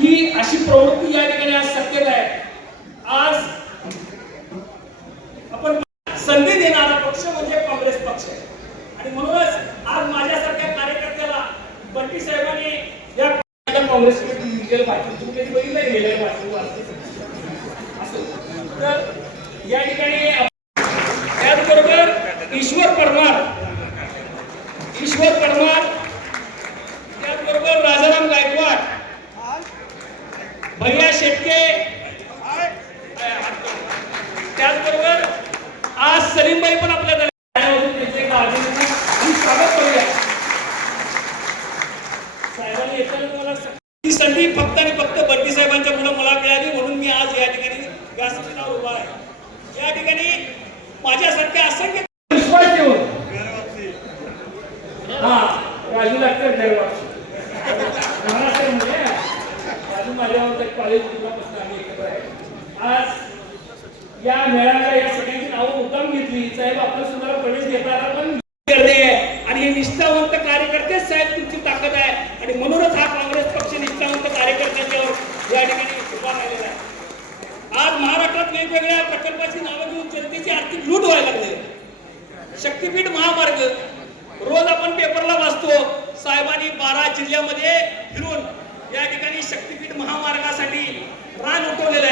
ही अशी प्रवृत्ती या ठिकाणी आज सत्तेत आहे. आज आपण संधी देणारा पक्ष म्हणजे काँग्रेस पक्ष आहे आणि म्हणूनच आज माझ्यासारख्या कार्यकर्त्याला बंटी साहेबांनी या काँग्रेसकडे लिहिलेलं भाषण तुम्ही कधी बघितलं गेलेलं भाषण तर या ठिकाणी त्याचबरोबर ईश्वर परमार त्याचबरोबर राजाराम गायकवाड, भैया शेटके, त्याचबरोबर आज सलीमबाई पण आपल्या स्वागत करूया. साहेबांनी मला ही संधी फक्त आणि फक्त बंटी साहेबांच्या मुळे मला मिळाली म्हणून मी आज या ठिकाणी व्यासपीठावर उभा आहे. या ठिकाणी माझ्यासारख्या असंख्य विश्वास ठेवून राजू लागतं दरवाशी राजू माझ्यावर कॉलेज आम्ही एकत्र आहे. आज या मेळाव्याला या सगळ्यांची नावं मुद्दाम घेतली. साहेब आपलं सुद्धा प्रवेश घेताना पण गर्दी आहे आणि हे निष्ठावंत कार्यकर्ते साहेब तुमची ताकद आहे आणि म्हणूनच हा काँग्रेस पक्ष निष्ठावंत कार्यकर्त्यांच्यावर या ठिकाणी उभा राहिलेला आहे. आज महाराष्ट्रात वेगवेगळ्या प्रकल्पाची नावं घेऊन जनतेची आर्थिक लूट व्हायला लागली. शक्तीपीठ महामार्ग रोज आपण पेपरला वाचतो. साहेबांनी 12 जिल्ह्यामध्ये फिरून या ठिकाणी शक्तीपीठ महामार्गासाठी रान उठवलेलं